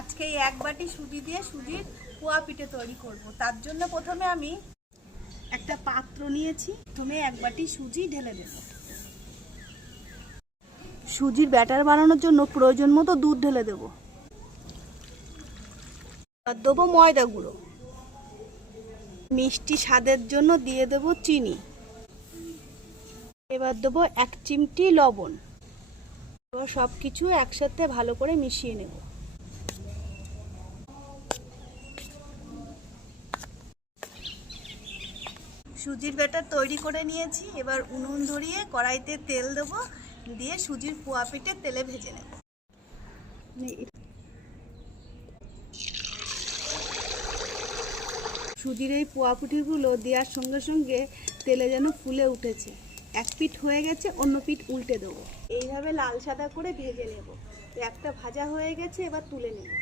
আজকে এই এক বাটি সুজি দিয়ে সুজির পোয়া পিঠে তৈরি করব। তার জন্য প্রথমে আমি একটা পাত্র নিয়েছি, প্রথমে এক বাটি সুজি ঢেলে দেব। সুজির ব্যাটার বানানোর জন্য প্রয়োজন মতো দুধ ঢেলে দেব। আর দেবো ময়দা গুঁড়ো, মিষ্টি স্বাদের জন্য দিয়ে দেব চিনি, এবার দেবো 1 চিমটি লবণ। এবার সব কিছু একসাথে ভালো করে মিশিয়ে নেব। সুজির ব্যাটার তৈরি করে নিয়েছি, এবার উনুন ধরিয়ে কড়াইতে তেল দেবো, দিয়ে সুজির পোয়া পিঠে তেলে ভেজে নেব। সুজির এই পোয়া পিঠেগুলো দেওয়ার সঙ্গে সঙ্গে তেলে যেন ফুলে উঠেছে। এক পিঠ হয়ে গেছে, অন্য পিঠ উল্টে দেবো। এইভাবে লাল সাদা করে ভেজে নেব। একটা ভাজা হয়ে গেছে, এবার তুলে নেব।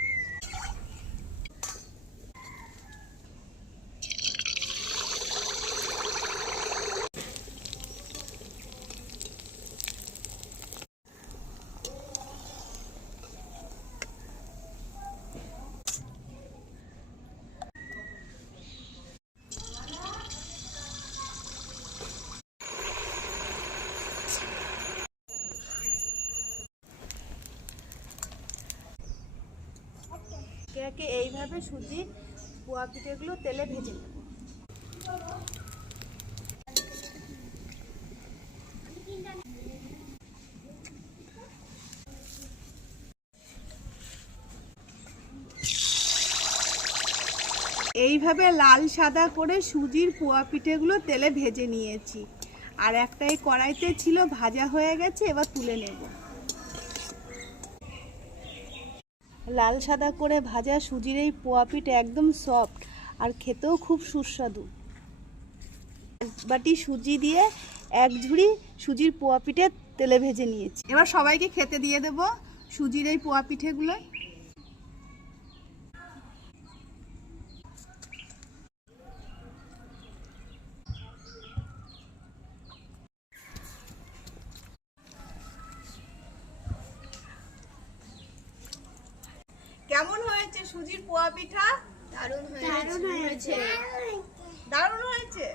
একে এইভাবে সুজির পোয়া পিঠেগুলো তেলে ভেজে নেব। এইভাবে লাল সাদা করে সুজির পোয়া পিঠেগুলো তেলে ভেজে নিয়েছি। আর একটাই কড়াইতে ছিল, ভাজা হয়ে গেছে, এবার তুলে নেব। লাল সাদা করে ভাজা সুজির এই পোয়া পিঠে একদম সফট আর খেতেও খুব সুস্বাদু। এক বাটি সুজি দিয়ে 1 ঝুড়ি সুজির পোয়া পিঠে তেলে ভেজে নিয়েছি। এবার সবাইকে খেতে দিয়ে দেব সুজির এই পোয়া পিঠেগুলো। কেমন হয়েছে সুজির পোয়া পিঠা? দারুণ হয়েছে। দারুণ হয়েছে।